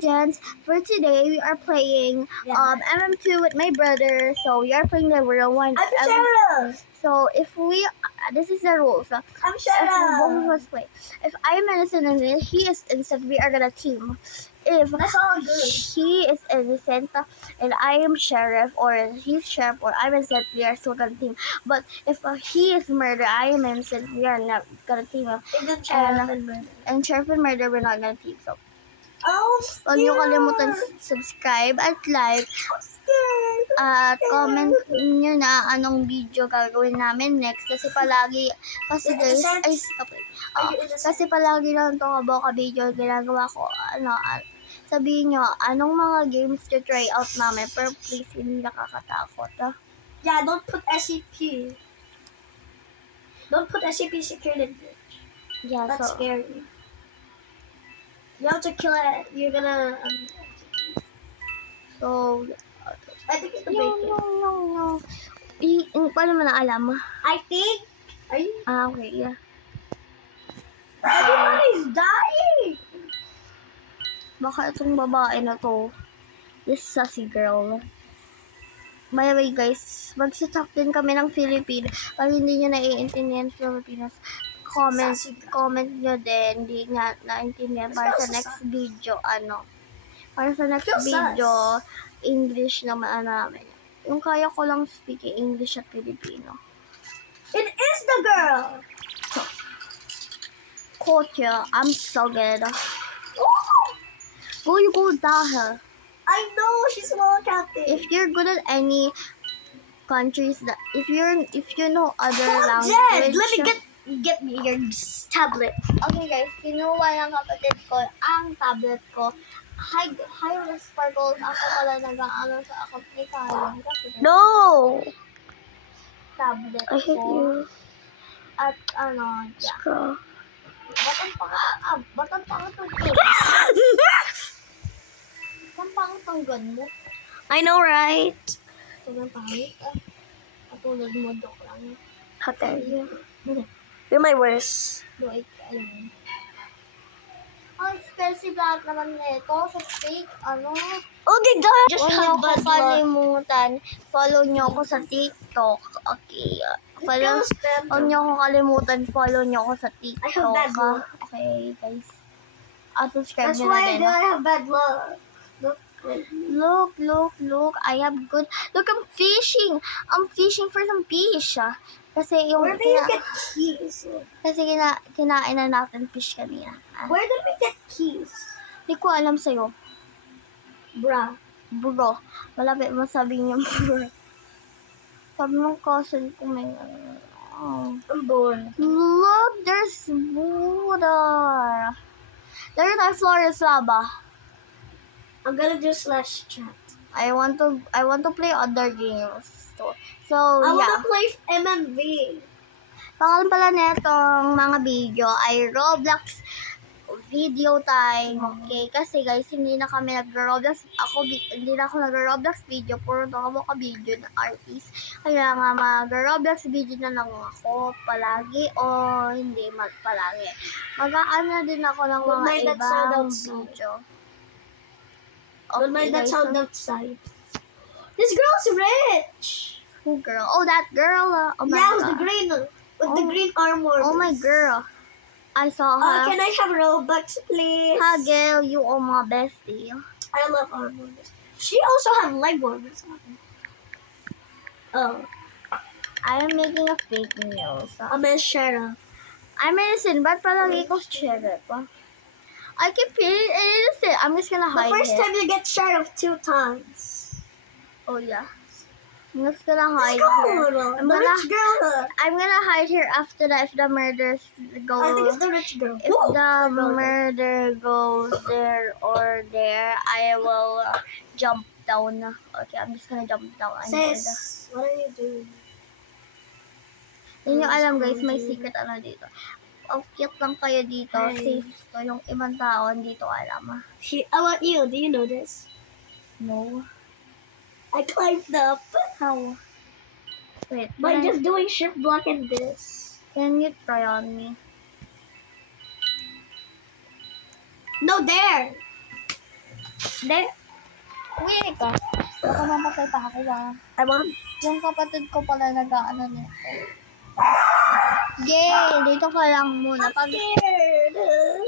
Gents, for today we are playing MM2 with my brother. So we are playing the real one. I'm Cheryl. So if we, this is the rules. I'm If Cheryl. both of us play, if I am innocent and he is innocent, we are gonna team. If That's all good. he is innocent and I am sheriff, or he's sheriff, or I'm innocent, we are still gonna team. But if he is murder, I am innocent, we are not gonna team. Even Cheryl and murder. And sheriff and murder, we're not gonna team. So Oh, huwag niyo kalimutan subscribe at like at comment nyo na anong video gagawin namin next kasi palagi guys kasi palagi lang itong kaboka video ginagawa ko sabihin nyo anong mga games to try out namin pero please hindi nakakatakot Yeah, don't put SCP. Don't put SCP security. Yeah, That's so scary. You have to kill it. You're gonna. so I think it's the no. Paano mo na alam? I think. Are you? Okay, yeah. Everybody's dying. Baka itong babae na to, this sassy girl. By the way guys, magsitalk din kami ng Filipino. Pag hindi nyo naiintindihan Filipinos, comment nyo din. Hindi nga naiintindihan para sa next video, para sa next video, English naman namin. Yung kaya ko lang speaking English at Filipino. It is the girl. Kotya, I'm so good. Go, you go dahil. I know she's well captain. If you're good at any countries that if you know other language. Jed, let me get me your tablet. Okay guys, kinuha ng kapatid ko ang tablet ko. Hi Sparkles, ako pala nag-aano sa application kasi No. tablet I hate ko. you. At yeah. Scroll. Batang pangat ang gun mo. I know, right? Sobrang pangit katulad mo, dok lang. How dare you? You're my worst. Wait, ang expensive lahat naman nito sa steak, Okay, guys. Just huwag niyo have ako bad luck. kalimutan, follow niyo ako sa TikTok, okay, huwag niyo ako kalimutan, follow niyo ako sa TikTok, I have bad luck. Okay, guys, subscribe That's niyo na why I din, don't have bad luck. look, I have good, look, I'm fishing for some fish, kasi yung, Where did you get keys? kasi kinain na natin fish kanina, Where did we get keys? Hindi ko alam sa'yo. Bruh. Bro. Malapit mo sabihin yung bro. Sabi mo cousin ko may I'm bored. Look, there's water. There's our Flores Lava. I'm gonna do slash chat. I want to play other games. So I yeah. wanna play MMV. Pangalan pala netong mga video ay Roblox video time, okay? Kasi guys, hindi na kami nag-Roblox. Hindi na ako nag-Roblox video. Puro na ako video na artist. Kaya nga mag-Roblox video na lang ako palagi o hindi palagi. Mag-aano din ako ng mga ibang video. Don't mind that sound outside. This girl's rich. Who girl? Oh, that girl. Oh my yeah, God. with the green armor. Oh my girl. I saw her. Can I have Robux, please? Hagel, you are my bestie. I love armor. She also have leg warmers. Oh. I am making a fake news. I'm a sheriff. I'm innocent, but palagi ko sheriff. I keep feeling innocent. I'm just gonna hide The first it. time you get sheriff 2 times. Oh yeah. I'm just gonna hide Let's go, here. the rich girl. I'm gonna hide here after that if the murders go. I think it's the rich girl. If the murder goes there or there, I will jump down. Okay, I'm just gonna jump down. Sis, what are you doing? Hindi nyo alam guys, may secret dito. Ang cute lang kayo dito. Hi. Safe to. Yung ibang tao dito alam. How about you? Do you know this? No. I climbed up. How? Wait. By just doing shift block and this. Can you try on me? No, there. Hindi. Uwi ka. Baka mamatay pa ako I want. Yung kapatid ko pala nag-ano nito. Yay! Dito ka lang muna. I'm Pag scared.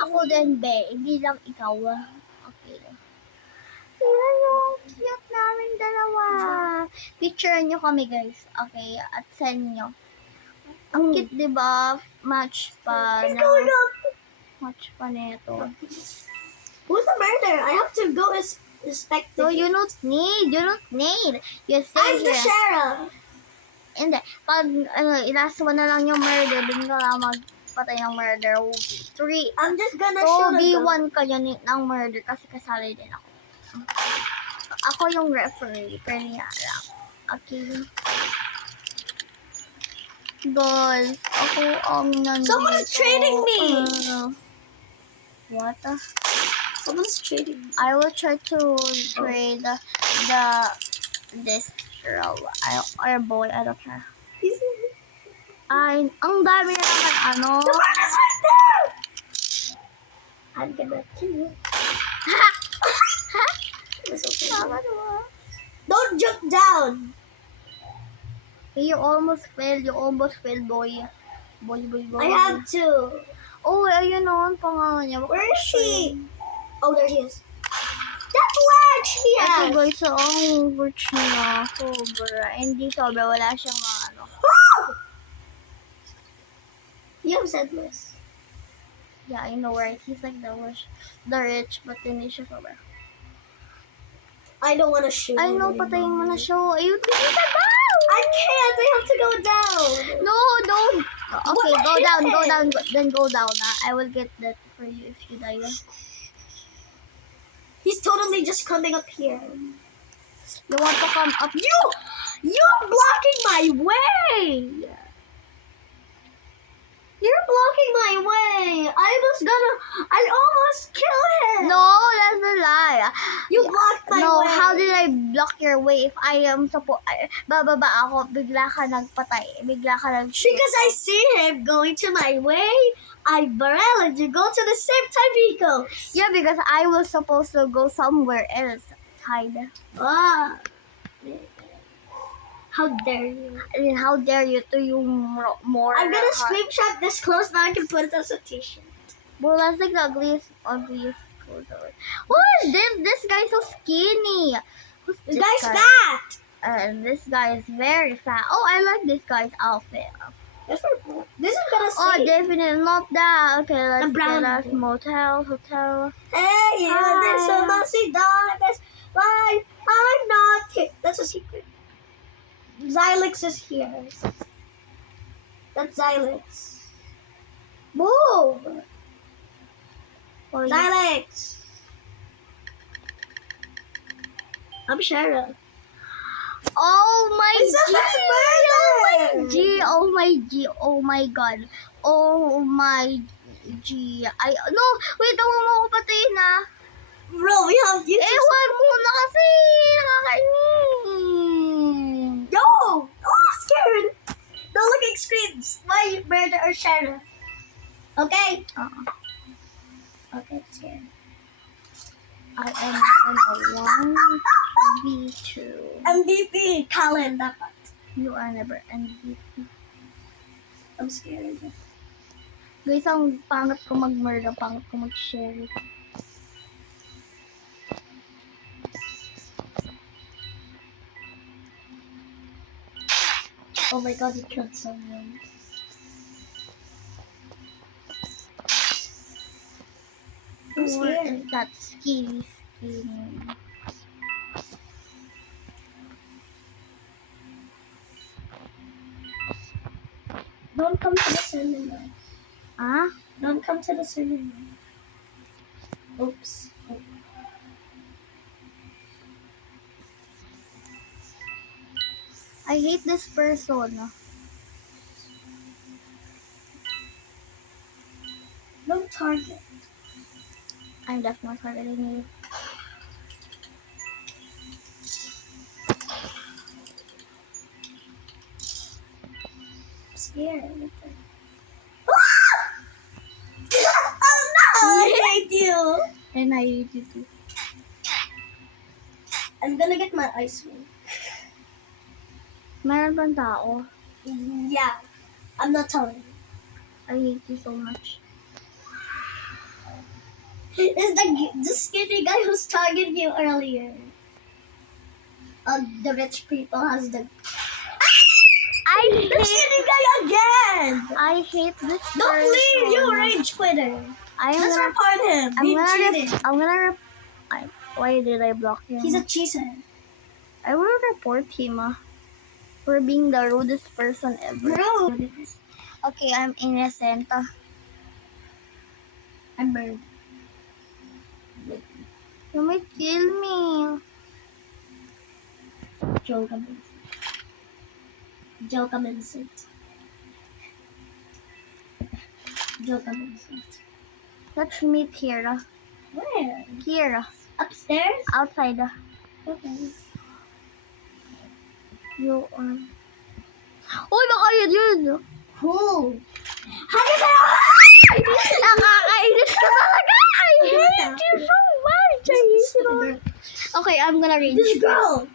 ako din, be. Hindi lang ikaw. Okay. Tingnan nyo. Cute namin dalawa. Picture nyo kami, guys. Okay? At send nyo. Ang cute, diba? Match pa He's na. going up. Match pa nito. Who's the murderer? I have to go inspect So, the you don't need. You stay I'm the here. sheriff. Hindi. Pag, last one na lang yung murder, dun ka lang magpatay ng murder. 3, I'm just gonna shoot a gun. 2v1 kayo ng murder kasi kasali din ako. Ako yung referee, pero yan lang. Okay. Guys, ako ang nandito. Someone is trading me! What? Someone's trading me. I will try to trade this girl. Or boy, I don't care. Ang dami na naman, ano? The one is right there! I'm gonna kill you. It's okay. Don't jump down. You almost failed, boy. Boy. I have to. Oh, ayun o, ang pangalan niya. Where is she? Oh, there he is. That ledge he Ito has. guys, so ang rich niya, sobra. Hindi sobra, wala siyang mga ano. You have said this. Yeah, I know, right? He's like the rich, but hindi siya sobra. I don't want to shoot I him know, anymore. patayin mo na siya. Ayun, hindi sa down! I can't. I have to go down. No, don't. Okay, What go down, happened? then go down. I will get that for you if you die. He's totally just coming up here. You want to come up? You're blocking my way. You're blocking my way. I almost killed him. No, that's a lie. You blocked my No, way. how did I block your way if I am bababa ako, bigla ka nagpatay, bigla ka nag Because I see him going to my way. I barrel and you go to the same time he goes. Yeah, because I was supposed to go somewhere else. Hide. Ah. How dare you? I mean, how dare you to yung more. I'm gonna screenshot this close now. I can put it as a t-shirt. Well, that's like the ugliest clothes ever. What is this? This guy's so skinny. Who's This this guy's guy? fat. And this guy is very fat. Oh, I like this guy's outfit. This is gonna Oh, see. definitely not that. Okay, let's The brown get us one. hotel. Hey, you Hi. there's so much done. That's why I'm not here. That's a secret. Xylix is here. That's Xylix. Move! Oh, Xylix! I'm Shara. oh my It's a G! fast murder! Oh my god. Oh my G. No, wait, huwag mo ako patayin na. Bro, we have you. Ewan muna kasi. Nakakainis. Yo! Oh, I'm scared! No looking screens. Why murder or Shara? Okay? Okay, scared. I am gonna 1v2. MVP, Colin, dapat. You are never MVP. I'm scared. Guys, ang pangat ko mag-murder, pangat ko mag-share. Oh my god, he killed someone. I'm Or scared. is that skinny skin? Don't come to the cinema. Ah? Don't come to the cinema. Oops. I hate this person. Don't target. I'm definitely targeting you. I'm scared. Oh no! I hate you. And I hate you too. I'm gonna get my ice cream. Meron bang tao? Yeah. I'm not telling you. I hate you so much. It's the skinny guy who's targeting you earlier. The rich people has the I hate, skinny guy again. I hate this Don't person. leave, you rage quitter. I'm Let's gonna, report him. He cheated. why did I block him? He's a cheater. I will report him for being the rudest person ever. Bro. Okay, I'm innocent. I'm burned. You might kill me. Joke, I'm innocent. Joke, I'm innocent. Joke, I'm innocent. Let's meet here. Where? Here. Upstairs? Outside. Okay. You are... Uy, baka yun! Who? Hadi sa'yo! Nakakainis ka talaga! I hate you so much! I hate you. Okay, I'm gonna rage. This girl!